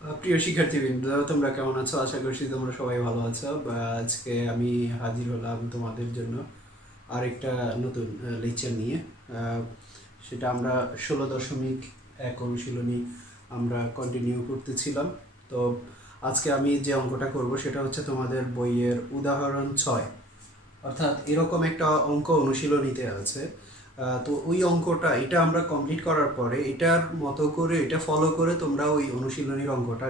প্রিয় শিক্ষার্থীবৃন্দ, তোমরা কেমন আছো? আশা করছি তোমরা সবাই ভালো আছো। আজকে আমি হাজির হলাম তোমাদের জন্য আরেকটা নতুন লেকচার নিয়ে। সেটা আমরা 16.1 অনুশীলনী আমরা কন্টিনিউ করতেছিলাম। তো আজকে আমি যে অঙ্কটা করব সেটা হচ্ছে তোমাদের বইয়ের উদাহরণ 6, অর্থাৎ এরকম একটা অঙ্ক অনুশীলনীতে আছে। তো ওই অঙ্কটা এটা আমরা কমপ্লিট করার পরে এটার মতো করে এটা ফলো করে তোমরা ওই অনুশীলনীর অঙ্কটা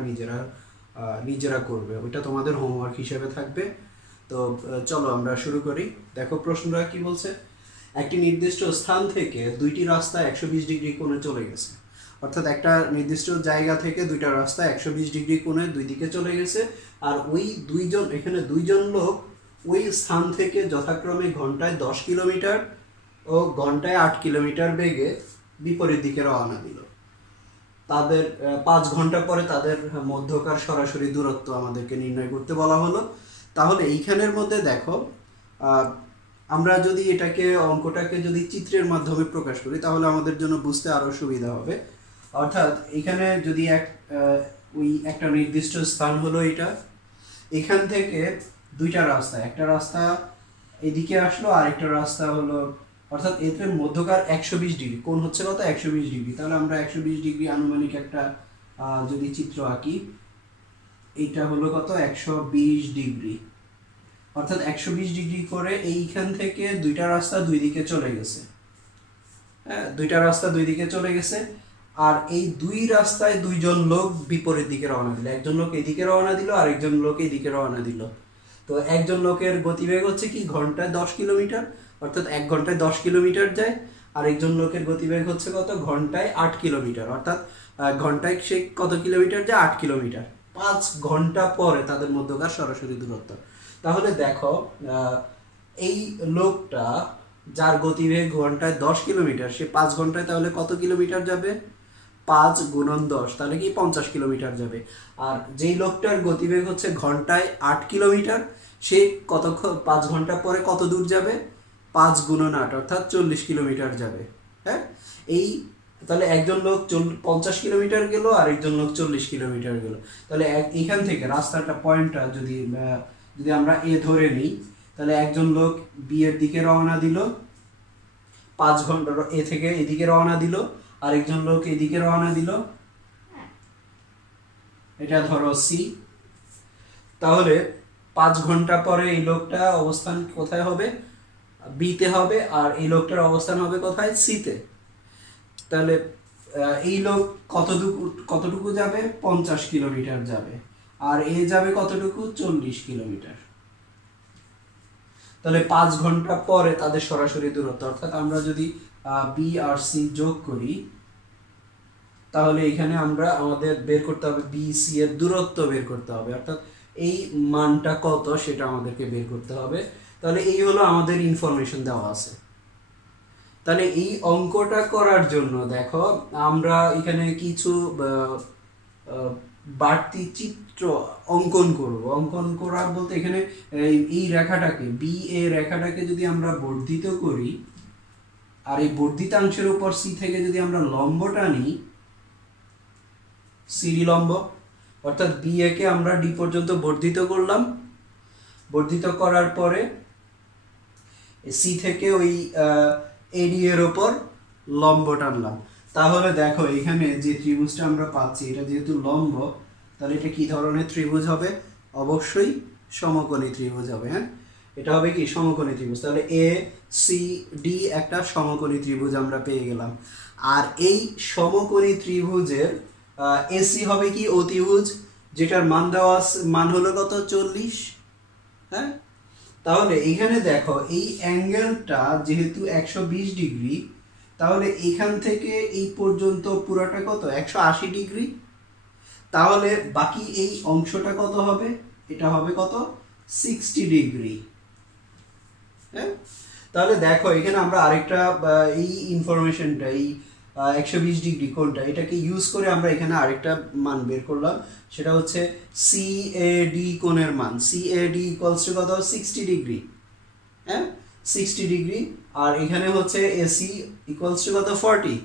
নিজেরা করবে। ওইটা তোমাদের হোমওয়ার্ক হিসেবে থাকবে। তো চলো আমরা শুরু করি। দেখো প্রশ্নটা কি বলছে। একটি নির্দিষ্ট স্থান থেকে দুইটি রাস্তা 120 ডিগ্রি কোণে চলে গেছে। অর্থাৎ একটা নির্দিষ্ট জায়গা থেকে দুইটা রাস্তা 120 ডিগ্রি কোণে দুই দিকে চলে গেছে। আর ওই এখানে দুইজন লোক ওই স্থান থেকে যথাক্রমে ঘন্টায় 10 কিলোমিটার ও ঘন্টায় 8 কিলোমিটার বেগে বিপরীত দিকে রওনা দিল। তাদের 5 ঘন্টা পরে তাদের মধ্যকার সরাসরি দূরত্ব আমাদেরকে নির্ণয় করতে বলা হলো। তাহলে এইখানের মধ্যে দেখো, আমরা যদি অঙ্কটাকে যদি চিত্রের মাধ্যমে প্রকাশ করি তাহলে আমাদের জন্য বুঝতে আরো সুবিধা হবে। অর্থাৎ এখানে যদি ওই একটা নির্দিষ্ট স্থান হলো এটা, এখান থেকে দুইটা রাস্তা, একটা রাস্তা এদিকে আসলো আর একটা রাস্তা হলো, অর্থাৎ এদের মধ্যকার 120 ডিগ্রি কোণ হচ্ছে কত? 120 ডিগ্রি। তাহলে আমরা 120 ডিগ্রি আনুমানিক একটা যদি চিত্র আঁকি, এইটা হলো কত? 120 ডিগ্রি। অর্থাৎ 120 ডিগ্রি করে এইখান থেকে দুইটা রাস্তা দুই দিকে চলে গেছে। হ্যাঁ, দুইটা রাস্তা দুই দিকে চলে গেছে। আর এই দুই রাস্তায় দুইজন লোক বিপরীত দিকে রওনা দিল। একজন লোক এদিকে রওনা দিল আর একজন লোক এইদিকে রওনা দিল। তো একজন লোকের গতিবেগ হচ্ছে কি ঘন্টায় 10 কিলোমিটার, অর্থাৎ 1 ঘন্টায় 10 কিলোমিটার যায়। আর একজন লোকের গতিবেগ হচ্ছে কত? ঘন্টায় 8 কিলোমিটার, অর্থাৎ ঘন্টায় সে কত কিলোমিটার যায়? 8 কিলোমিটার। 5 ঘন্টা পরে তাদের মধ্যকার সরাসরি দূরত্ব। তাহলে দেখো, এই লোকটা যার গতিবেগ ঘন্টায় 10 কিলোমিটার, সে 5 ঘন্টায় তাহলে কত কিলোমিটার যাবে? 5 গুণন 10, তাহলে কি 50 কিলোমিটার যাবে। আর যেই লোকটার গতিবেগ হচ্ছে ঘন্টায় 8 কিলোমিটার, সে 5 ঘন্টা পরে কত দূর যাবে? 5 গুণন 8, অর্থাৎ 40 কিলোমিটার যাবে। হ্যাঁ, এই তাহলে একজন লোক 50 কিলোমিটার গেল আর একজন লোক 40 কিলোমিটার গেল। তাহলে এখান থেকে রাস্তাটা পয়েন্টটা যদি আমরা এ ধরে নিই, তাহলে একজন লোক বি এর দিকে রওনা দিল, 5 ঘন্টা এ থেকে এদিকে রওনা দিল, আরেকজন লোক এদিকে রওনা দিল, এটা ধরো সি। তাহলে 5 ঘন্টা পরে এই লোকটা অবস্থান কোথায় হবে? বিতে হবে। আর এই লোকটার অবস্থান হবে কোথায়? সিতে। তাহলে এই লোক কতটুকু যাবে? 50 কিলোমিটার যাবে। আর এ যাবে কতটুকু? 40 কিলোমিটার। তাহলে 5 ঘন্টা পরে তাদের সরাসরি দূরত্ব, অর্থাৎ আমরা যদি বি আর সি যোগ করি তাহলে এখানে আমাদের বের করতে হবে বি সি এর দূরত্ব বের করতে হবে, অর্থাৎ এই মানটা কত সেটা আমাদেরকে বের করতে হবে। তাহলে এই হলো আমাদের ইনফরমেশন দেওয়া আছে। তাহলে এই অঙ্কটা করার জন্য দেখো আমরা এখানে কিছু বাড়তি চিত্র অঙ্কন করব। অঙ্কন করা বলতে এখানে এই রেখাটাকে, বি এ রেখাটাকে যদি আমরা বর্ধিত করি আর এই বর্ধিতাংশের উপর সি থেকে যদি আমরা লম্বটা নিই, সিডি লম্ব, অর্থাৎ বি এ কে আমরা ডি পর্যন্ত বর্ধিত করলাম। বর্ধিত করার পরে সি থেকে ওই এডি এর উপর লম্ব টানলাম। তাহলে দেখো এখানে যে ত্রিভুজটা আমরা পাচ্ছি, এটা যেহেতু লম্ব, তাহলে এটা কি ধরনের ত্রিভুজ হবে? অবশ্যই সমকোণী ত্রিভুজ হবে। হ্যাঁ, এটা হবে কি? সমকোণী ত্রিভুজ। তাহলে এ সি ডি একটা সমকোণী ত্রিভুজ আমরা পেয়ে গেলাম। আর এই সমকোণী ত্রিভুজের এসি হবে কি? অতিভুজ, যেটার মান হলো কত? 40। হ্যাঁ, তাহলে এখানে দেখো এই অ্যাঙ্গেলটা যেহেতু 120 ডিগ্রি, তাহলে এখান থেকে এই পর্যন্ত পুরোটা কত? 180 ডিগ্রি। তাহলে বাকি এই অংশটা কত হবে? এটা হবে কত? 60 ডিগ্রি। হ্যাঁ, তাহলে দেখো এখানে আমরা আরেকটা এই ইনফরমেশনটা, এই 120 ডিগ্রি কোণটা, এটাকে ইউজ করে আমরা এখানে আরেকটা মান বের করলাম। সেটা হচ্ছে সিএডি কোণের মান। সিএডি ইকুয়ালস টু কত? 60 ডিগ্রি। হ্যাঁ, 60 ডিগ্রি। আর এখানে হচ্ছে এসি ইকুয়ালস টু কত? 40।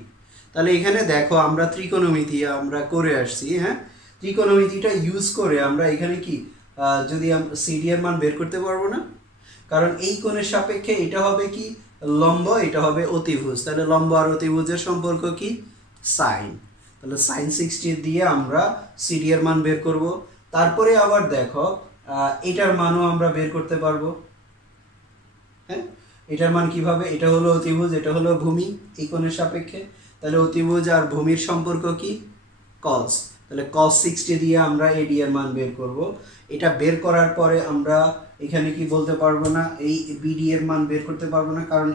তাহলে এখানে দেখো আমরা ত্রিকোণমিতি আমরা করে আসছি। হ্যাঁ, ত্রিকোণমিতিটা ইউজ করে আমরা এখানে কি যদি সিডি এর মান বের করতে পারবো না, কারণ এই কোণের সাপেক্ষে এটা হবে কি লম্ব, এটা হবে অতিভুজ, তাহলে লম্ব আর অতিভুজের সম্পর্ক কি সাইন, তাহলে সাইন 60 দিয়ে আমরা সিডি এর মান বের করব। তারপরে আবার দেখো এটার মানও আমরা বের করতে পারবো। হ্যাঁ, এটার মান কিভাবে, এটা হলো অতিভুজ, এটা হলো ভূমি এই কোণের সাপেক্ষে, তাহলে অতিভুজ আর ভূমির সম্পর্ক কি cos, তাহলে cos 60 দিয়ে আমরা এডি এর মান বের করব। এটা বের করার পরে আমরা এখানে কি বলতে পারবো না, এই বিডি এর মান বের করতে পারবো না, কারণ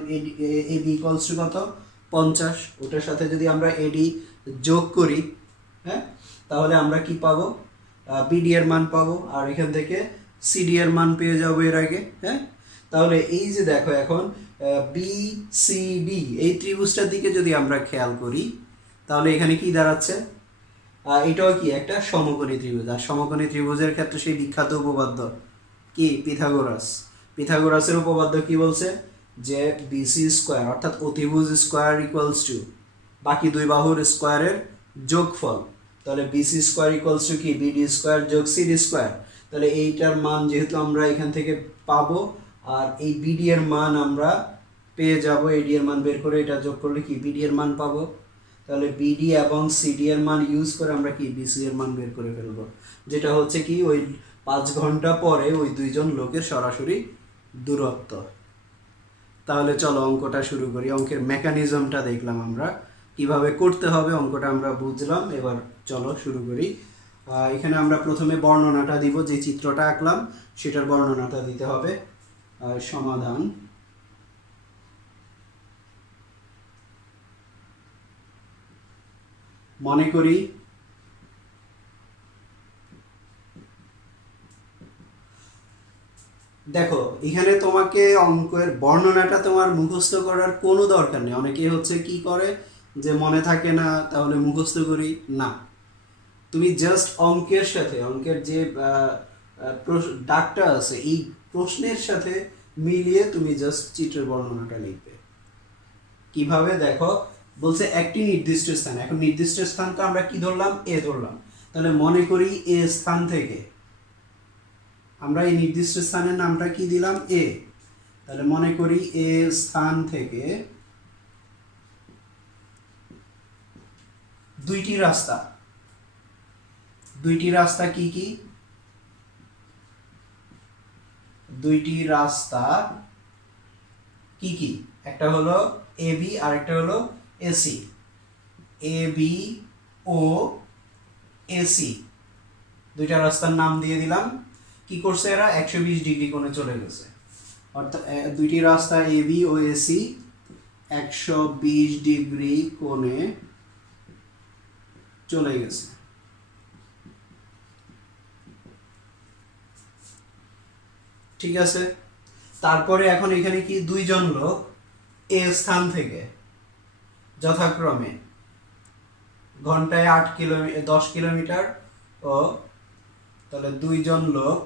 এবি ইকুয়ালস টু কত 50, ওটার সাথে যদি আমরা এডি যোগ করি, হ্যাঁ, তাহলে আমরা কি পাবো বিডি এর মান পাবো, আর এখান থেকে সিডি এর মান পেয়ে যাবো এর আগে। হ্যাঁ, তাহলে এই যে দেখো এখন বি সি ডি এই ত্রিভুজটার দিকে যদি আমরা খেয়াল করি, তাহলে এখানে কি দাঁড়াচ্ছে, এটাও কি একটা সমকোণী ত্রিভুজ, আর সমকোণী ত্রিভুজের ক্ষেত্রে সেই বিখ্যাত উপপাদ্য কি পিথাগোরাসের উপপাদ্য কি বলছে যে বিসি স্কোয়ার অর্থাৎ অতিভুজ স্কোয়ার ইকুয়ালস টু বাকি দুই বাহুর স্কোয়ারের যোগফল, তাহলে বিসি স্কোয়ার ইকুয়ালস টু কি বিডি স্কোয়ার যোগ সিডি স্কোয়ার, তাহলে এইটার মান যেহেতু আমরা এখান থেকে পাবো, আর এই বিডি এর মান আমরা পেয়ে যাব, এডি এর মান বের করে এটা যোগ করলে কি বিডি এর মান পাবো, তাহলে বিডি এবং সিডি এর মান ইউজ করে আমরা কি বিসি এর মান বের করে ফেলবো, যেটা হচ্ছে কি ওই 5 ঘন্টা পরে ওই দুইজন লোকের সরাসরি দূরত্ব। তাহলে চলো অঙ্কটা শুরু করি। অঙ্কের মেকানিজমটা দেখলাম আমরা কিভাবে করতে হবে, অঙ্কটা আমরা বুঝলাম, এবার চলো শুরু করি। এখানে আমরা প্রথমে বর্ণনাটা দিব, যে চিত্রটা আঁকলাম সেটার বর্ণনাটা দিতে হবে। সমাধান মনে করি দেখো এখানে তোমাকে অঙ্কের বর্ণনাটা তোমার মুখস্থ করার কোনো দরকার নেই। অনেকেই হচ্ছে কি করে যে মনে থাকে না তাহলে মুখস্থ করি, না, তুমি জাস্ট অঙ্কের সাথে অঙ্কের যে দাগটা আছে এই প্রশ্নের সাথে মিলিয়ে তুমি জাস্ট চিত্রের বর্ণনাটা লিখবে। কিভাবে দেখো বলছে একটি নির্দিষ্ট স্থান, এখন নির্দিষ্ট স্থানটা আমরা কি ধরলাম এ ধরলাম, তাহলে মনে করি এ স্থান থেকে আমরা এই নির্দিষ্ট স্থানের নামটা কি দিলাম এ, তাহলে মনে করি এ স্থান থেকে দুইটি রাস্তা কি কি, দুইটি রাস্তা কি কি, একটা হলো এবি আর একটা হলো এসি, এবি ও এসি দুইটা রাস্তার নাম দিয়ে দিলাম। কি করছে এরা 120 ডিগ্রি কোণে চলে গেছে, অর্থাৎ দুইটি রাস্তা এবি ও এসি 120 ডিগ্রি কোণে চলে গেছে। ঠিক আছে, তারপরে এখন এখানে কি দুইজন লোক এ স্থান থেকে যথাক্রমে ঘন্টায় 10 কিলোমিটার ও, তাহলে দুইজন লোক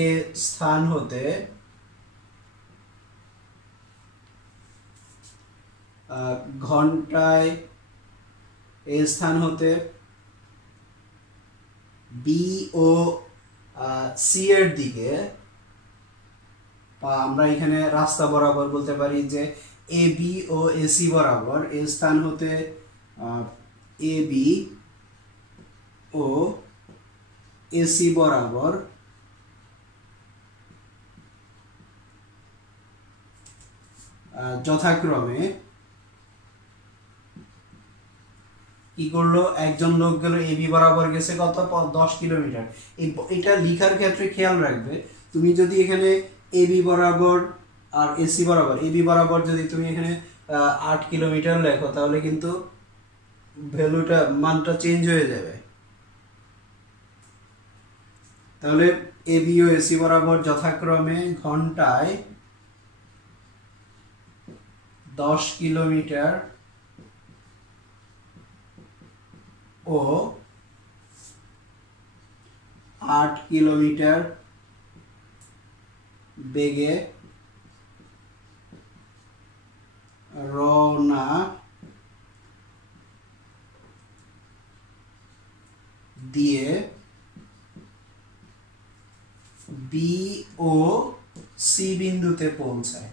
এ স্থান হতে ঘন্টায় এ স্থান হতে বি ও সি এর দিকে, বা আমরা এখানে রাস্তা বরাবর বলতে পারি যে এ বি ও এসি বরাবর এ স্থান হতে এ বি ও এসি বরাবর যথাক্রমে কি করলো, একজন লোক গেল এবি বরাবর গেছে কত 10 কিলোমিটার। এটা লিখার ক্ষেত্রে খেয়াল রাখবে, তুমি যদি এখানে এবি বরাবর আর এসি বরাবর, এবি বরাবর যদি তুমি এখানে 8 কিলোমিটার লেখো তাহলে কিন্তু ভ্যালুটা মানটা চেঞ্জ হয়ে যাবে। তাহলে এবি ও এসি বরাবর যথাক্রমে ঘন্টায় 10 কিলোমিটার ও 8 কিলোমিটার বেগে রওনা বি ও সি বিন্দুতে পৌঁছায়।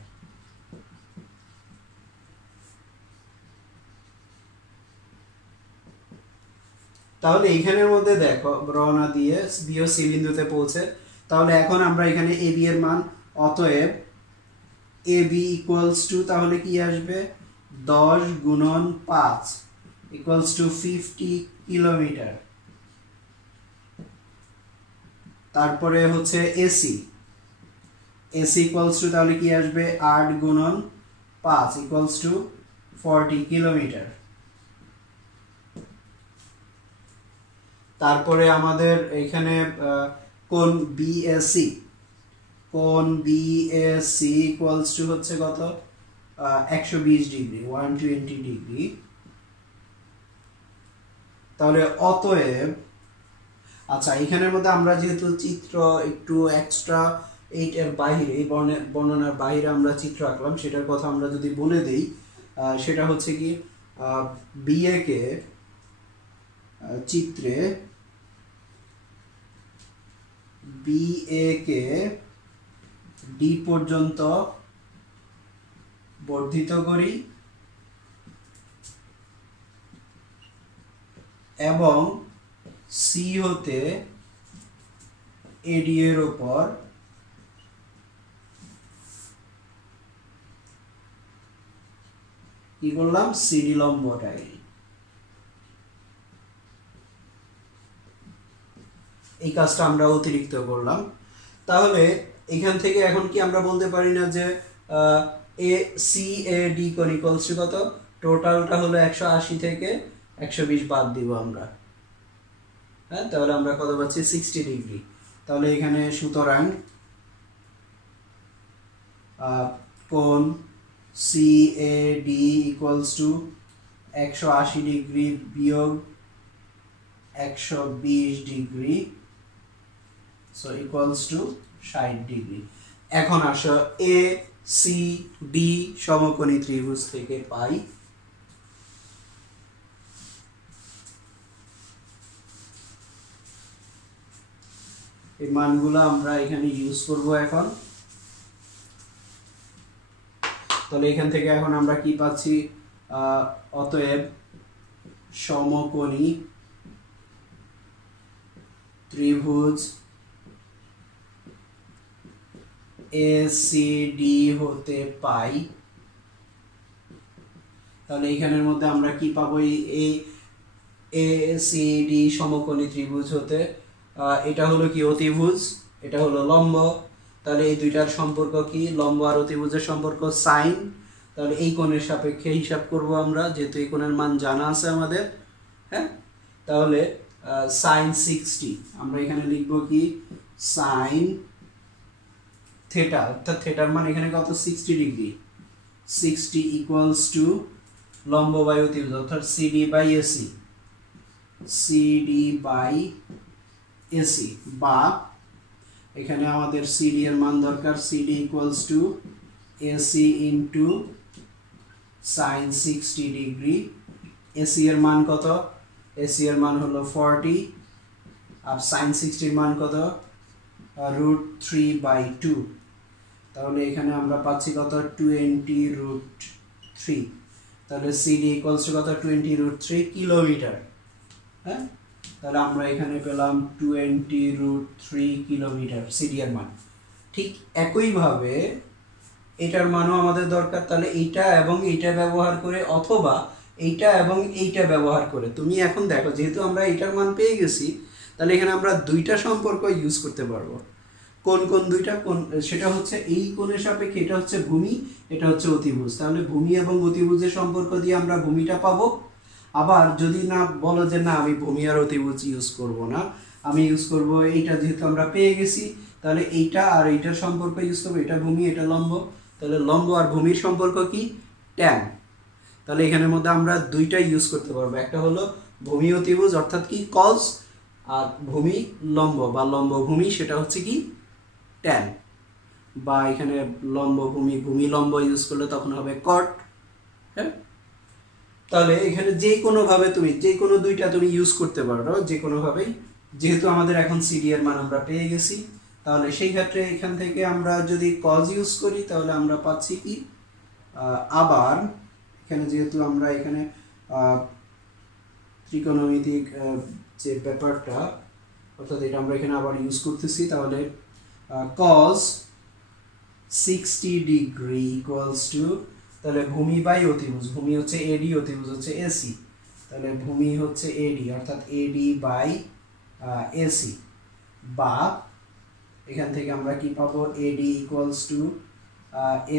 তাহলে এখানের মধ্যে দেখো রওনা দিয়ে বি ও সি বিন্দুতে পৌঁছে। তাহলে এখন আমরা এখানে এ বি এর মান, অতএব এ বি ইকুয়ালস টু, তাহলে কি আসবে 10 গুণন 5 ইকুয়ালস টু 50 কিলোমিটার। তারপরে হচ্ছে এসি, এসি ইকুয়ালস টু তাহলে কি আসবে 8 গুণন 5 ইকুয়ালস টু 40 কিলোমিটার। তারপরে আমাদের এখানে কোণ বিএসি, কোণ বিএসি ইকুয়ালস টু হচ্ছে কত 120 ডিগ্রি, 120 ডিগ্রি। তাহলে অতএব, আচ্ছা এখানের মধ্যে আমরা যেহেতু চিত্র একটু এক্সট্রা 8 এর বাইরে, এই বর্ণনার বাইরে আমরা চিত্র আঁকলাম, সেটার কথা আমরা যদি বলে দেই, সেটা হচ্ছে কি বিএ কে চিত্রে বিএ কে ডি পর্যন্ত বর্ধিত করি এবং সি হতে এডি এর উপর কি করলাম, সিডি লম্ব টাইল। এই কাজটা আমরা অতিরিক্ত করলাম। তাহলে এখান থেকে এখন কি আমরা বলতে পারি না যে এ সি এ ডি কোণ ইকুয়ালস টু কত, টোটালটা হলো 180 থেকে 120 বাদ দিব আমরা, হ্যাঁ, তাহলে আমরা কত পাচ্ছি 60 ডিগ্রি। তাহলে এখানে সুতরাং কোণ C A D equals to 180 degree বিয়োগ 120 degree, so equals to 60 degree. এখন আসো এ সি ডি সমকোণী ত্রিভুজ থেকে পাই এই মানগুলো আমরা এখানে ইউজ করব এখন। তাহলে এখান থেকে এখন আমরা কি পাচ্ছি, অতএব সমকোণী ত্রিভুজ এসিডি হতে পাই। তাহলে এখানের মধ্যে আমরা কি পাবো, এই এসিডি সমকোণী ত্রিভুজ হতে, এটা হলো কি অতিভুজ, এটা হলো লম্ব। তাহলে এই দুইটার সম্পর্ক কি, লম্ব আর অতিভুজের সম্পর্ক সাইন। তাহলে এই কোণের সাপেক্ষে হিসাব করব আমরা, যেহেতু এই কোণের মান জানা আছে আমাদের, হ্যাঁ। তাহলে সাইন 60 আমরা এখানে লিখব কি সাইন থিটা, অর্থাৎ থিটার মান এখানে কত 60 ডিগ্রি, 60 ইকুয়ালস টু লম্ব বাই অতিভুজ অর্থাৎ CD by AC, CD by AC, বা এখানে আমাদের সিডি এর মান দরকার, CD equals to AC into sine 60 degree. AC এর মান কত, এসি এর মান হলো 40 আর সাইন 60 এর মান কত √3/2। তাহলে এখানে আমরা পাচ্ছি কত 20√3। তাহলে সিডি ইকুয়ালস টু কত 20√3 কিলোমিটার, হ্যাঁ। তাহলে আমরা এখানে পেলাম 20√3 কিলোমিটার সিডি এর মান। ঠিক একইভাবে এটার মানও আমাদের দরকার। তাহলে এইটা এবং এইটা ব্যবহার করে, অথবা এইটা এবং এইটা ব্যবহার করে, তুমি এখন দেখো যেহেতু আমরা এইটার মান পেয়ে গেছি, তাহলে এখানে আমরা দুইটা সম্পর্ক ইউজ করতে পারবো। কোন কোন দুইটা কোণ, সেটা হচ্ছে এই কোণের সাপেক্ষে এটা হচ্ছে ভূমি, এটা হচ্ছে অতিভুজ। তাহলে ভূমি এবং অতিভুজের সম্পর্ক দিয়ে আমরা ভূমিটা পাবো। আবার যদি না বলো যে না আমি ভূমি আর অতিভুজ ইউজ করব না, আমি ইউজ করব এইটা, যেহেতু আমরা পেয়ে গেছি, তাহলে এইটা আর এইটার সম্পর্ক ইউজ করবো, এটা ভূমি এটা লম্ব। তাহলে লম্ব আর ভূমির সম্পর্ক কি ট্যান। তাহলে এখানের মধ্যে আমরা দুইটা ইউজ করতে পারবো, একটা হলো ভূমি অতিভুজ অর্থাৎ কি কজ, আর ভূমি লম্ব বা লম্ব ভূমি সেটা হচ্ছে কি ট্যান, বা এখানে লম্ব ভূমি ভূমি লম্ব ইউজ করলে তখন হবে কট, হ্যাঁ। তাহলে এখানে যে কোনো ভাবে তুমি যে কোনো দুইটা তুমি ইউজ করতে পারো, যে কোনো ভাবেই, যেহেতু আমাদের এখন সিডি এর মান আমরা পেয়ে গেছি, তাহলে সেই ক্ষেত্রে এখান থেকে আমরা যদি কজ ইউজ করি তাহলে আমরা পাচ্ছি কি আবার এখানে যেহেতু আমরা এখানে ত্রিকোণমিতিক যে ব্যাপারটা অর্থাৎ এটা আমরা এখানে আবার ইউজ করতেছি, তাহলে cos 60 ডিগ্রি ইকুয়ালস টু, তাহলে ভূমি বাই অতিভুজ, ভূমি হচ্ছে এডি, অতিভুজ হচ্ছে এসি, তাহলে ভূমি হচ্ছে এডি অর্থাৎ এডি বাই এসি, বা এখান থেকে আমরা কি পাবো AD equals to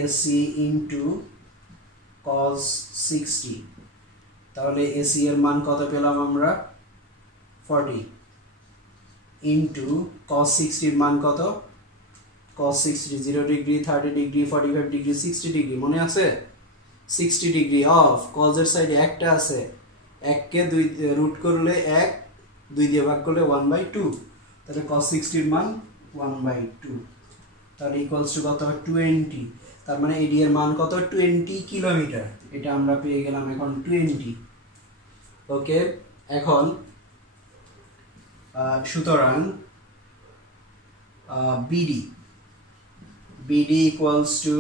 AC into cos 60, তাহলে এসি এর মান কত পেলাম আমরা 40 ইন্টু cos 60 এর মান কত, cos 60 0 degree 30 degree 45 degree 60 degree মনে আছে, 60 ডিগ্রি অফ cos এর সাইডে একটা আছে, 1 কে 2 রুট করলে 1, 2 দিয়ে ভাগ করলে 1/2, তাহলে cos 60 এর মান 1/2, তাহলে ইকুয়ালস টু কত 20, তার মানে এডি এর মান কত 20 কিলোমিটার, এটা আমরা পেয়ে গেলাম এখন 20। ওকে, এখন সুতরাং বিডি ইকুয়ালস টু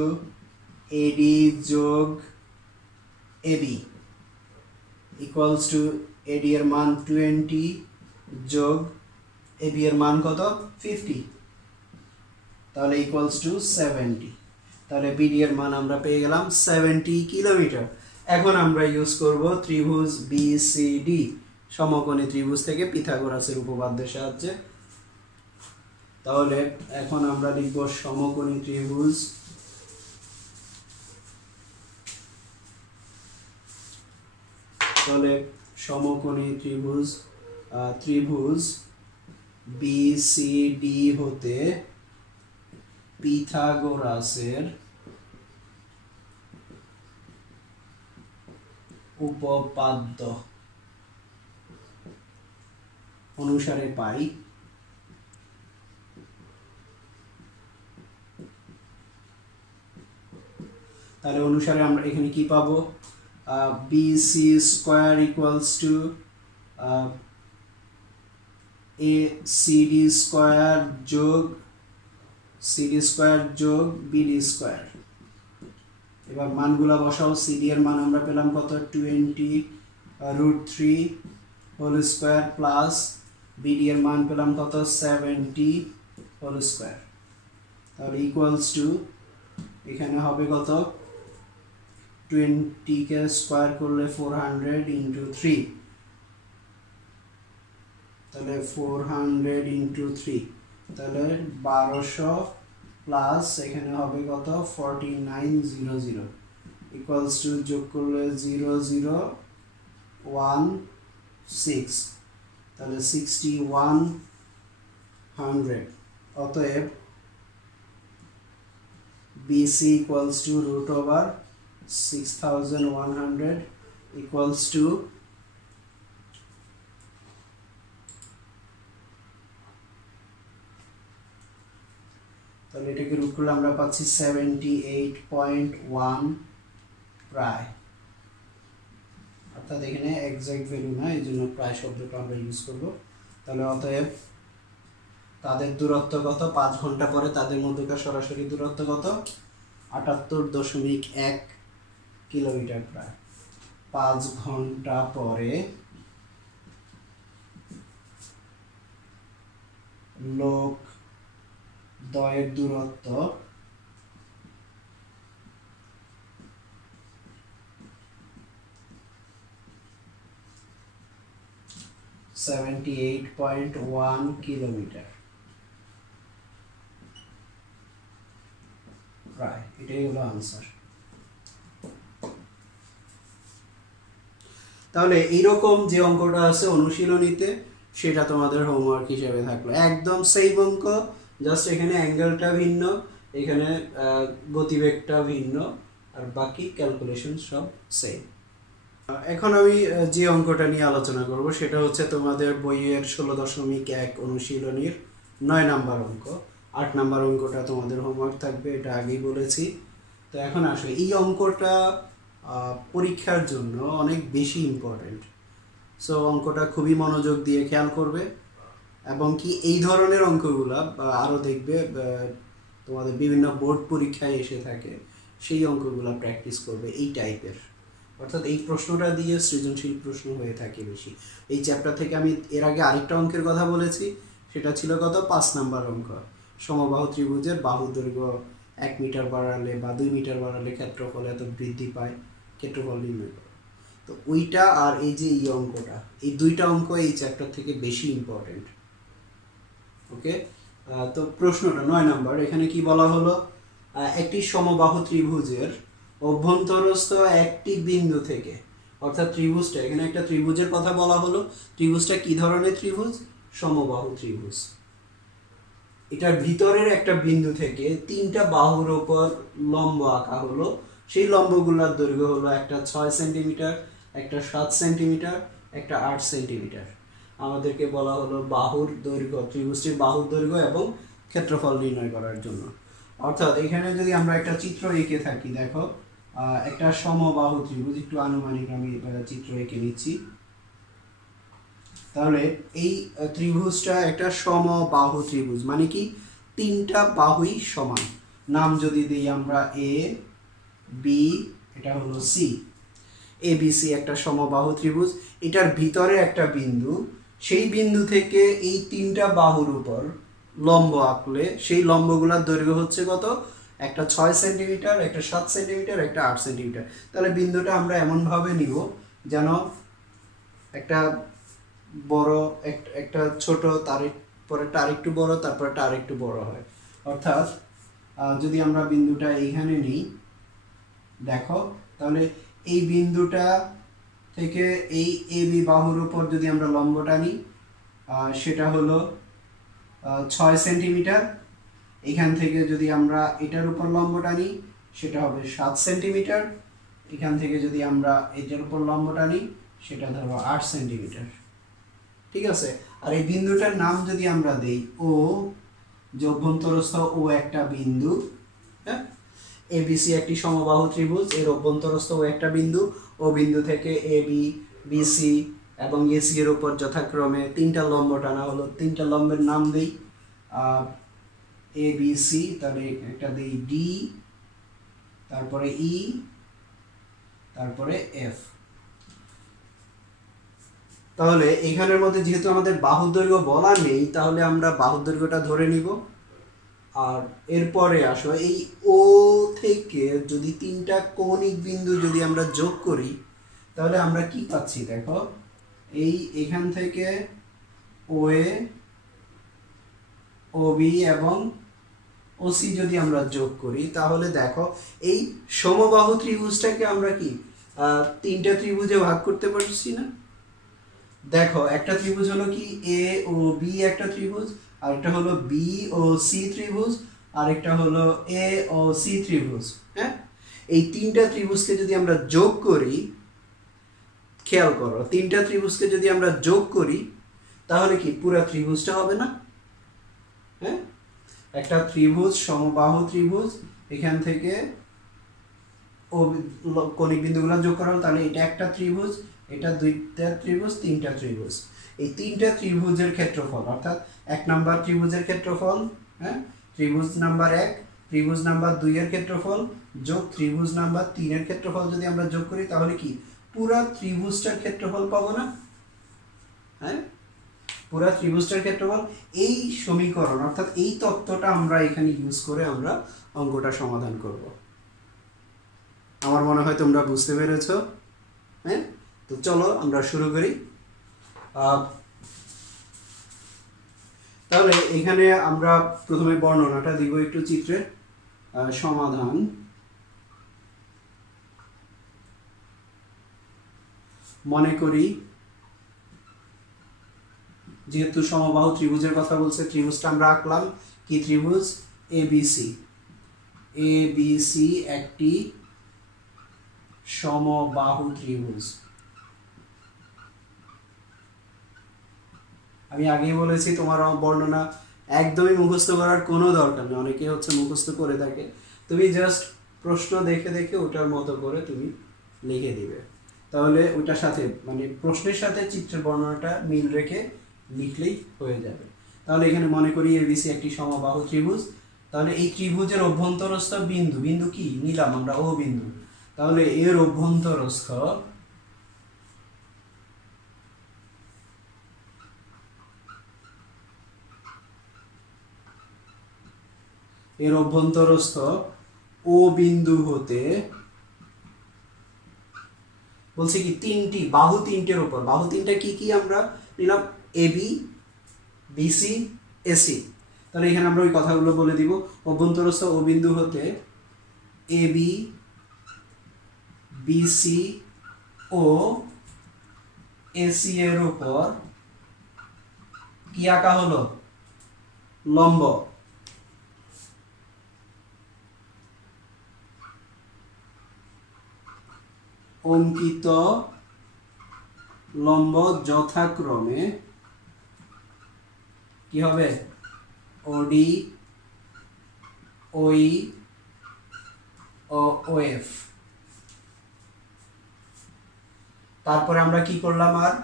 এডি যোগ এবি ইকুয়ালস টু এডি এর মান 20 যোগ এবি এর মান কত 50, তাহলে ইকুয়ালস টু 70, তাহলে বিডি এর মান আমরা পেয়ে গেলাম 70 কিলোমিটার। এখন আমরা ইউজ করব ত্রিভুজ বিসিডি, সমকোণী ত্রিভুজ থেকে পিথাগোরাসের উপপাদ্যের সাহায্যে। তাহলে এখন আমরা লিখব সমকোণী ত্রিভুজ, তাহলে সমকোণী ত্রিভুজ ত্রিভুজ বিসিডি হতে পিথাগোরাসের উপপাদ্য অনুসারে পাই, তাহলে অনুসারে আমরা এখানে কি পাবো, BC square equals to ACD square যোগ সিডি স্কয়ার যোগ বিডি স্কয়ার। এবার মানগুলা বসাও, সিডি এর মান আমরা পেলাম কত 20√3 হোল স্কয়ার প্লাস বিডি এর মান পেলাম কত 70 হোল স্কয়ার, তাহলে ইকুয়ালস টু এখানে হবে কত 20 কে স্কয়ার করলে 400 ইন্টু 3, তাহলে 400 ইন্টু 3, তাহলে 1200 প্লাস এখানে হবে কত 4900 ইকুয়ালস টু যোগ করলে 0016, তাহলে 6100, অতএব BC equals to root over 6100 equals to তাহলে এটাকে রুট করলে আমরা পাচ্ছি 78.1 প্রায়, অর্থাৎ এখানে এক্সাক্ট ভ্যালু না, এই জন্য প্রায় শব্দটা আমরা ইউজ করব। তাহলে অতএব তাদের দূরত্ব কত, 5 ঘন্টা পরে তাদের মধ্যকার সরাসরি দূরত্ব কত 78.1 কিলোমিটার প্রায়, 5 ঘন্টা পরে লোক দ্বয়ের দূরত্ব 78.1 কিলোমিটার প্রায়, এটাই হলো আনসার। তাহলে এইরকম যে অঙ্কটা আছে অনুশীলনীতে সেটা তোমাদের হোমওয়ার্ক হিসেবে থাকলো, একদম সেম অঙ্ক, জাস্ট এখানে অ্যাঙ্গেলটা ভিন্ন, এখানে গতিবেগটা ভিন্ন, আর বাকি ক্যালকুলেশন সব সেম। এখন আমি যে অঙ্কটা নিয়ে আলোচনা করব সেটা হচ্ছে তোমাদের বইয়ের 16.1 অনুশীলনীর 9 নাম্বার অঙ্ক। 8 নাম্বার অঙ্কটা তোমাদের হোমওয়ার্ক থাকবে, এটা আগেই বলেছি। তো এখন আসলে এই অঙ্কটা পরীক্ষার জন্য অনেক বেশি ইম্পর্টেন্ট, সো অঙ্কটা খুবই মনোযোগ দিয়ে খেয়াল করবে এবং কি এই ধরনের অঙ্কগুলা আরও দেখবে তোমাদের বিভিন্ন বোর্ড পরীক্ষায় এসে থাকে, সেই অঙ্কগুলা প্র্যাকটিস করবে এই টাইপের। অর্থাৎ এই প্রশ্নটা দিয়ে সৃজনশীল প্রশ্ন হয়ে থাকে বেশি। এই চ্যাপ্টার থেকে আমি এর আগে আরেকটা অঙ্কের কথা বলেছি, সেটা ছিল কত 5 নাম্বার অঙ্ক। সমবাহু ত্রিভুজের বাহু দৈর্ঘ্য 1 মিটার বাড়ালে বা 2 মিটার বাড়ালে ক্ষেত্রফল এত বৃদ্ধি পায়, ক্ষেত্রফল নির্ণয় করো। তো ওইটা আর এই যে এই অঙ্কটা, এই দুইটা অঙ্ক এই চ্যাপ্টার থেকে বেশি ইম্পর্টেন্ট। ওকে, তো প্রশ্নটা 9 নাম্বার, এখানে কি বলা হলো, একটি সমবাহু ত্রিভুজের অভ্যন্তরস্থ একটি বিন্দু থেকে, অর্থাৎ ত্রিভুজটা, এখানে একটা ত্রিভুজের কথা বলা হলো, ত্রিভুজটা কি ধরনের ত্রিভুজ, সমবাহু ত্রিভুজ। এটার ভিতরের একটা বিন্দু থেকে 3টা বাহুর ওপর লম্ব আঁকা হলো, সেই লম্বগুলোর দৈর্ঘ্য হলো একটা 6 সেন্টিমিটার, একটা 7 সেন্টিমিটার, একটা 8 সেন্টিমিটার। আমাদেরকে বলা হলো বাহুর দৈর্ঘ্য, ত্রিভুজটির বাহুর দৈর্ঘ্য এবং ক্ষেত্রফল নির্ণয় করার জন্য। অর্থাৎ এখানে যদি আমরা একটা চিত্র এঁকে থাকি, দেখো একটা সমবাহু ত্রিভুজ, একটু আনুমানিক আমি চিত্র এঁকে নিচ্ছি। তাহলে এই ত্রিভুজটা একটা সমবাহু ত্রিভুজ, মানে কি 3টা বাহুই সমান। নাম যদি দিই আমরা এ বি, এটা হলো সি, এ বি সি একটা সমবাহু ত্রিভুজ। এটার ভিতরে একটা বিন্দু, সেই বিন্দু থেকে এই 3টা বাহুর উপর লম্ব আঁকলে সেই লম্বগুলোর দৈর্ঘ্য হচ্ছে কত, একটা 6 সেন্টিমিটার, একটা 7 সেন্টিমিটার, একটা 8 সেন্টিমিটার। তাহলে বিন্দুটা আমরা এমনভাবে নিব যেন একটা বড়, একটা ছোট, তারপরেটা আরেকটু বড়, তারপরেটা আরেকটু বড় হয়। অর্থাৎ যদি আমরা বিন্দুটা এইখানে নিই, দেখো তাহলে এই বিন্দুটা থেকে এই এ বি বাহুর উপর যদি আমরা লম্বটা নিই, সেটা হলো 6 সেন্টিমিটার। এখান থেকে যদি আমরা এটার উপর লম্বটা নিই, সেটা হবে 7 সেন্টিমিটার। এখান থেকে যদি আমরা এটার উপর লম্বটা নিই, সেটা ধরো 8 সেন্টিমিটার। ঠিক আছে, আর এই বিন্দুটার নাম যদি আমরা দেই ও, যে অভ্যন্তরস্থ ও একটা বিন্দু, হ্যাঁ, এবিসি একটি সমবাহু ত্রিভুজ, এর অভ্যন্তরস্থ ও একটা বিন্দু, ও বিন্দু থেকে এ বি, বিসি এবং এসি এর উপর যথাক্রমে 3টা লম্ব টানা হলো। 3টা লম্বের নাম দেই এ বি সি, তাহলে একটা দেই ডি, তারপরে ই, তারপরে এফ। তাহলে এখানের মধ্যে যেহেতু আমাদের বাহুর দৈর্ঘ্য বলা নেই, তাহলে আমরা বাহুর দৈর্ঘ্যটা ধরে নিব। আর এরপরে আসো, এই ও থেকে যদি 3টা কৌণিক বিন্দু যদি আমরা যোগ করি, তাহলে আমরা কি পাচ্ছি, দেখো এই এখান থেকে ও এ, ও বি এবং ও সি যদি আমরা যোগ করি, তাহলে দেখো এই সমবাহু ত্রিভুজটাকে আমরা কি 3টা ত্রিভুজে ভাগ করতে পারছি না। দেখো একটা ত্রিভুজ হলো কি এ ও বি একটা ত্রিভুজ, আর একটা হলো বি ও সি ত্রিভুজ, আর একটা হলো এ ও সি ত্রিভুজ। হ্যাঁ, এই 3টা ত্রিভুজকে যদি আমরা যোগ করি, খেয়াল করো 3টা ত্রিভুজকে যদি আমরা যোগ করি, তাহলে কি পুরো ত্রিভুজটা হবে না? হ্যাঁ, একটা ত্রিভুজ, সমবাহু ত্রিভুজ, এখান থেকে ও কৌণিক বিন্দুগুলো যোগ করা হলো, তাহলে এটা একটা ত্রিভুজ, এটা 2টা ত্রিভুজ, 3টা ত্রিভুজ। এই 3টা ত্রিভুজের ক্ষেত্রফল, অর্থাৎ 1 নাম্বার ত্রিভুজের ক্ষেত্রফল, হ্যাঁ, ত্রিভুজ নাম্বার 1, ত্রিভুজ নাম্বার 2 এর ক্ষেত্রফল যোগ ত্রিভুজ নাম্বার 3 এর ক্ষেত্রফল যদি আমরা যোগ করি, তাহলে কি পুরো ত্রিভুজটার ক্ষেত্রফল পাবো না? হ্যাঁ, পুরো ত্রিভুজটার ক্ষেত্রফল। এই সমীকরণ, অর্থাৎ এই তত্ত্বটা আমরা এখানে ইউজ করে আমরা অঙ্কটা সমাধান করব। আমার মনে হয় তোমরা বুঝতে পেরেছো। হ্যাঁ, তো চলো আমরা শুরু করি। তাহলে এখানে আমরা প্রথমে বর্ণনাটা দিব একটু চিত্রের। সমাধান, মনে করি যেহেতু সমবাহু ত্রিভুজের কথা বলছে, ত্রিভুজটা আমরা আঁকলাম কি ত্রিভুজ এবিসি। এবিসি একটি সমবাহু ত্রিভুজ। আমি আগেই বলেছি তোমার বর্ণনা একদমই মুখস্থ করার কোনো দরকার নেই, অনেকে হচ্ছে মুখস্থ করে থাকে। তুমি জাস্ট প্রশ্ন দেখে দেখে ওটার মতো করে তুমি লিখে দিবে, তাহলে ওটার সাথে মানে প্রশ্নের সাথে চিত্রের বর্ণনাটা মিল রেখে লিখলেই হয়ে যাবে। তাহলে এখানে মনে করি এবিসি একটি সমবাহু ত্রিভুজ। তাহলে এই ত্রিভুজের অভ্যন্তরস্থ বিন্দু, বিন্দু কি নিলাম আমরা, ও বিন্দু। তাহলে এর অভ্যন্তরস্থ ও বিন্দু হতে বলছে কি তিনটি বাহু, তিনটের উপর বাহু তিনটা কি কি আমরা নিলাম, এবি, বিসি, এসি। তাহলে এখানে আমরা ওই কথাগুলো বলে দিব। অভ্যন্তরস্থ ও বিন্দু হতে এবি, বিসি ও এসি এর উপর কি আঁকা হলো, লম্ব। অঙ্কিত লম্ব যথাক্রমে কি হবে, ওডি, ওই ও ওএফ। তারপরে আমরা কি করলাম, আর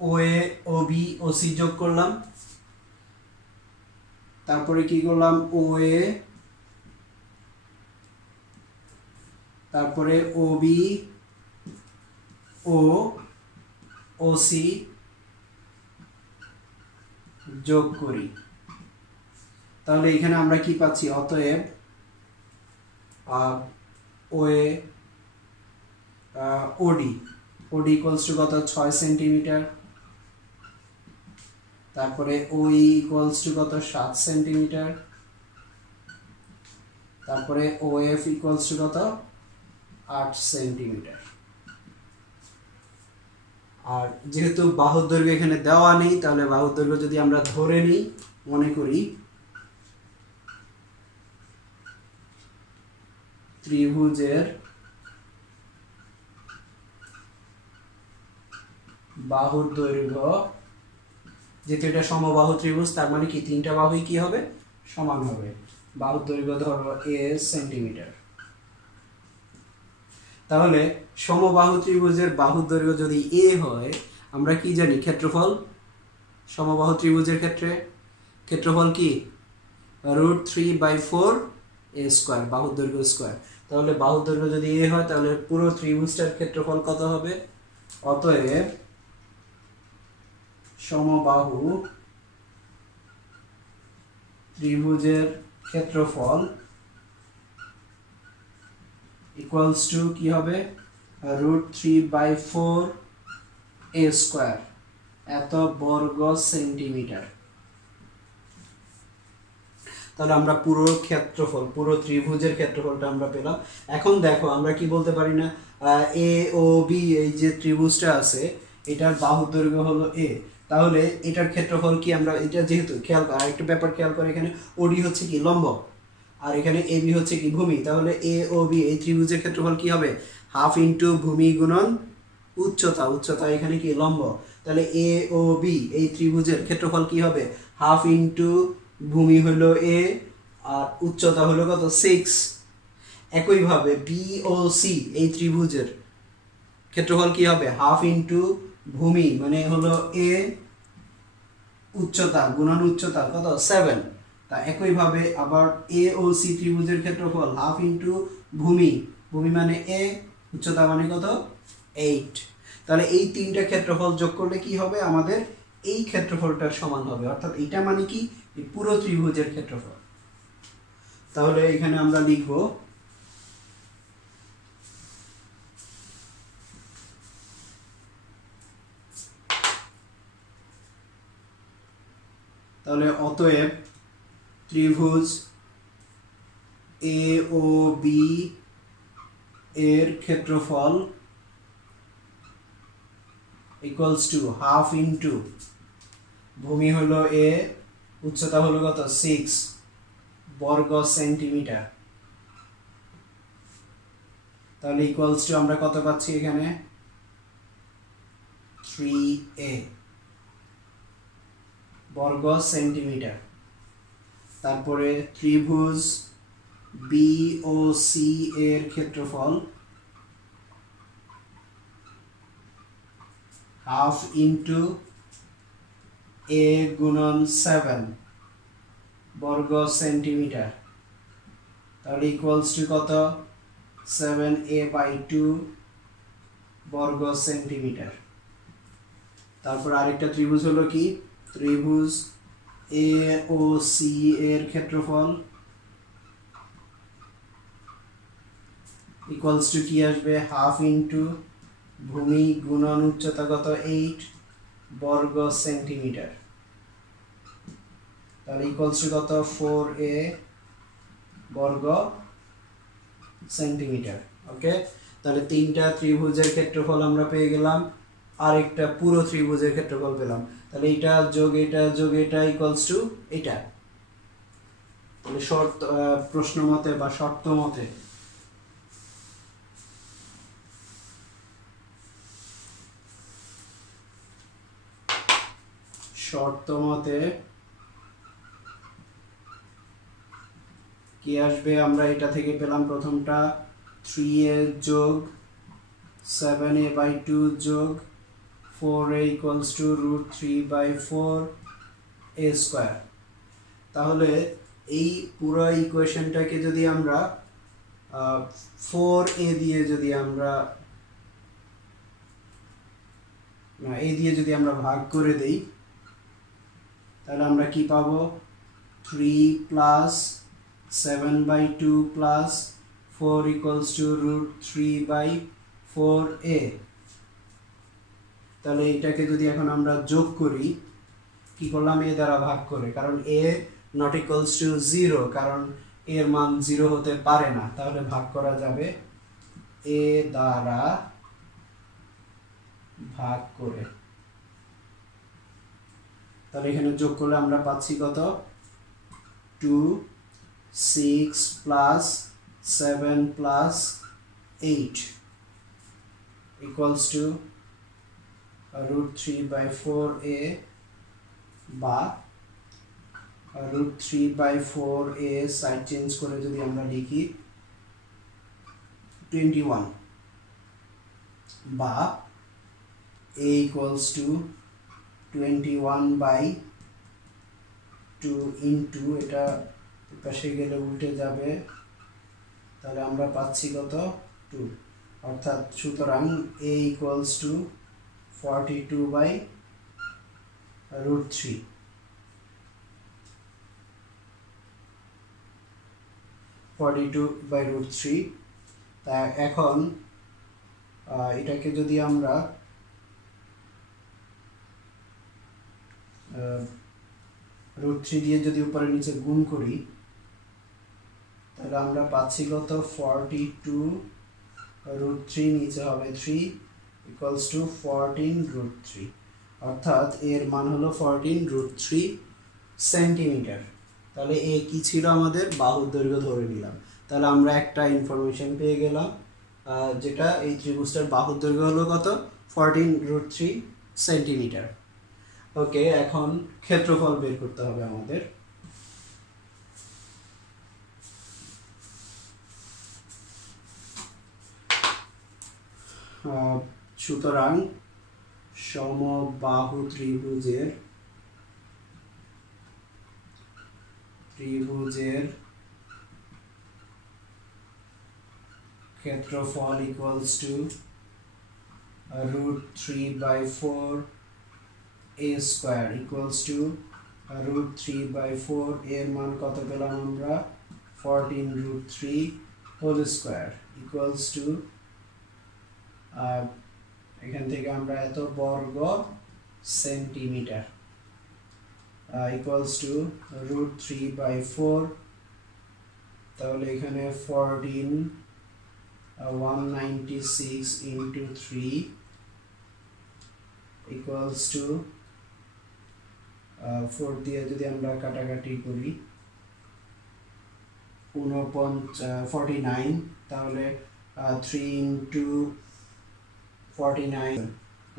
ওএ, ওবি, ওসি যোগ করলাম। তারপরে কি করলাম, ওএ, তারপরে ওবি ও ওসি যোগ করি। তাহলে এখানে আমরা কি পাচ্ছি, অতএব ওএ ওডি, ওডি ইকুয়ালস টু কত, 6 সেন্টিমিটার। তারপরে ওই ইকুয়ালস টু কত, 7 সেন্টিমিটার। তারপরে ওএফ ইকুয়ালস টু কত, 8 সেন্টিমিটার। আর যেহেতু বাহুর দৈর্ঘ্য এখানে দেওয়া নেই, তাহলে বাহুর দৈর্ঘ্য যদি আমরা ধরে নিই, মনে করি ত্রিভুজের বাহুর দৈর্ঘ্য, যেহেতু এটা সমবাহু ত্রিভুজ, তার মানে কি তিনটা বাহুই কি হবে, সমান হবে। বাহুর দৈর্ঘ্য ধরো এ সেন্টিমিটার। তাহলে সমবাহু ত্রিভুজের বাহুর দৈর্ঘ্য যদি এ হয়, আমরা কি জানি ক্ষেত্রফল, সমবাহু ত্রিভুজের ক্ষেত্রে ক্ষেত্রফল কি, √3/4 a স্কয়ার, বাহুর দৈর্ঘ্য স্কয়ার। তাহলে বাহুর দৈর্ঘ্য যদি এ হয়, তাহলে পুরো ত্রিভুজটার ক্ষেত্রফল কত হবে, অতএব সমবাহু ত্রিভুজের ক্ষেত্রফল ইকুয়ালস টু কি হবে, √3/4 a স্কয়ার, এত বর্গ সেন্টিমিটার। তাহলে আমরা পুরো ক্ষেত্রফল, পুরো ত্রিভুজের ক্ষেত্রফলটা আমরা পেলাম। এখন দেখো আমরা কি বলতে পারি না, এ ও বি, এই যে ত্রিভুজটা আছে এটার বাহুর দৈর্ঘ্য হলো এ, তাহলে এটার ক্ষেত্রফল কি, আমরা এটা যেহেতু খেয়াল কর, আরেকটা ব্যাপার খেয়াল করে, এখানে ওডি হচ্ছে কি লম্ব, আর এখানে এ বি হচ্ছে কি ভূমি। তাহলে এ ও বি এই ত্রিভুজের ক্ষেত্রফল কি হবে, হাফ ইন্টু ভূমি গুণন উচ্চতা, উচ্চতা এখানে কি লম্ব। তাহলে এ ও বি এই ত্রিভুজের ক্ষেত্রফল কি হবে, হাফ ইন্টু ভূমি হলো এ আর উচ্চতা হলো কত, 6। একইভাবে বি ও সি এই ত্রিভুজের ক্ষেত্রফল কি হবে, হাফ ইন্টু ভূমি মানে হলো এ, উচ্চতা গুণন উচ্চতা কত, 7। তা একইভাবে আবার এ ও সি ত্রিভুজের ক্ষেত্রফল হাফ ইন্টু ভূমি, ভূমি মানে এ, উচ্চতা মানে কত, 8। তাহলে এই তিনটা ক্ষেত্রফল যোগ করলে কি হবে, আমাদের এই ক্ষেত্রফলটার সমান হবে। অর্থাৎ এটা মানে কি, পুরো ত্রিভুজের ক্ষেত্রফল। তাহলে এখানে আমরা লিখব তাহলে অতএব ত্রিভুজ এ ও বি এর ক্ষেত্রফল ইকুয়ালস টু হাফ ইন্টু ভূমি হলো এ, উচ্চতা হলো কত, 6 বর্গ সেন্টিমিটার। তাহলে ইকুয়ালস টু আমরা কত পাচ্ছি এখানে, 3a বর্গ সেন্টিমিটার। তারপরে ত্রিভুজ বি ও সি এর ক্ষেত্রফল হাফ ইন্টু a গুণন 7 বর্গ সেন্টিমিটার, তাহলে ইকুয়ালস টু কত 7a/2 বর্গ সেন্টিমিটার। তারপর আরেকটা ত্রিভুজ হলো কি, ত্রিভুজ এ ও সি এর ক্ষেত্রফল ইকুয়ালস টু কি আসবে, হাফ ইন্টু ভূমি গুণন উচ্চতা কত 8 বর্গ সেন্টিমিটার, তাহলে ইকুয়ালস টু কত 4a বর্গ সেন্টিমিটার। ওকে, তাহলে তিনটা ত্রিভুজের ক্ষেত্রফল আমরা পেয়ে গেলাম, আরেকটা পুরো ত্রিভুজের ক্ষেত্রফল পেলাম, তাহলে এটা যোগ এটা যোগ এটা ইকুয়ালস টু এটা। তাহলে শর্ত প্রশ্ন মতে বা শর্ত মতে কি আসবে, আমরা এটা থেকে পেলাম প্রথমটা 3a যোগ 7a/2 যোগ 4a equals to √3/4a square. তাহলে এই পুরো ইকুয়েশনটাকে যদি আমরা 4a দিয়ে যদি আমরা ভাগ করে দেই, তাহলে আমরা কি পাবো, 3 plus 7/2 plus 4 equals to √3/4a। তাহলে এটাকে যদি এখন আমরা যোগ করি, কি করলাম, a দ্বারা ভাগ করে, কারণ a নট ইকুয়ালস টু 0, কারণ এর মান 0 হতে পারে না, তাহলে ভাগ করা যাবে a দ্বারা ভাগ করে। তাহলে এখানে যোগ করলে আমরা পাচ্ছি কত, 2 6 plus 7 plus 8 equals to √3/4a বা √3/4a সাইড চেঞ্জ করে যদি আমরা লিখি 21 বা a ইকুয়ালস টু 21/2 ইন্টু, এটা পাশে গেলে উল্টে যাবে, তাহলে আমরা পাচ্ছি কত 2, অর্থাৎ সুতরাং a ইকুয়ালস টু 42/√3। তা এখন এটাকে যদি আমরা √3 দিয়ে যদি উপরে নিচে গুণ করি, তাহলে আমরা পাচ্ছি কত 42√3 নিচে হবে 3 ইকুয়ালস টু 14√3, অর্থাৎ এর মান হলো 14√3 সেন্টিমিটার। তাহলে এ কি ছিল, আমাদের বাহুর দৈর্ঘ্য ধরে নিলাম। তাহলে আমরা একটা ইনফরমেশন পেয়ে গেলাম, যেটা এই ত্রিভুজটার বাহুর দৈর্ঘ্য হলো কত, 14√3 সেন্টিমিটার। ওকে, এখন ক্ষেত্রফল বের করতে হবে আমাদের। সুতরাং সমবাহু ত্রিভুজের ক্ষেত্রফল equals to √3/4a square equals two √3/4, এর মান কত পেলাম আমরা, 14√3 হোল স্কয়ার ইকুয়ালস টু, এখান থেকে আমরা এত বর্গ সেন্টিমিটার ইকুয়ালস টু √3/4, তাহলে এখানে 196 ইন্টু 3 ইকুয়ালস টু 4 দিয়ে যদি আমরা কাটাকাটি করি 49, তাহলে 3 ইন্টু 49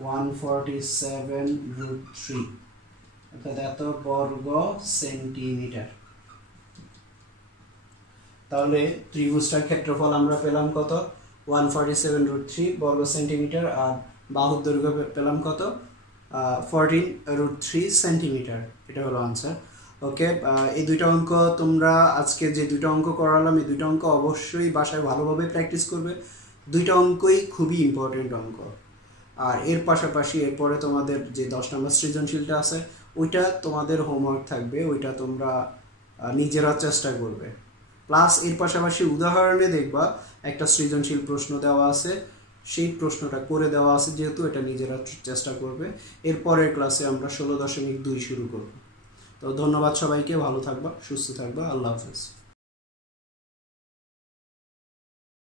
147√3, অর্থাৎ এত বর্গ সেন্টিমিটার। তাহলে ত্রিভুজটার ক্ষেত্রফল আমরা পেলাম কত, 147√3 বর্গ সেন্টিমিটার, আর বাহুর দৈর্ঘ্য পেলাম কত, 14√3 সেন্টিমিটার, এটা হলো আনসার। ওকে, এই দুইটা অঙ্ক তোমরা আজকে যে দুইটা অঙ্ক করালাম এই দুইটা অঙ্ক অবশ্যই বাসায় ভালোভাবে প্র্যাকটিস করবে। দুইটা অঙ্কই খুবই ইম্পর্টেন্ট অঙ্ক। আর এর পাশাপাশি এরপরে তোমাদের যে 10 নম্বর সৃজনশীলটা আছে ওইটা তোমাদের হোমওয়ার্ক থাকবে, ওইটা তোমরা নিজেরা চেষ্টা করবে। প্লাস এর পাশাপাশি উদাহরণে দেখবা একটা সৃজনশীল প্রশ্ন দেওয়া আছে, সেই প্রশ্নটা করে দেওয়া আছে, যেহেতু এটা নিজেরা চেষ্টা করবে। এরপরের ক্লাসে আমরা 16.2 শুরু করব। তো ধন্যবাদ সবাইকে, ভালো থাকবা, সুস্থ থাকবা, আল্লাহ হাফেজ।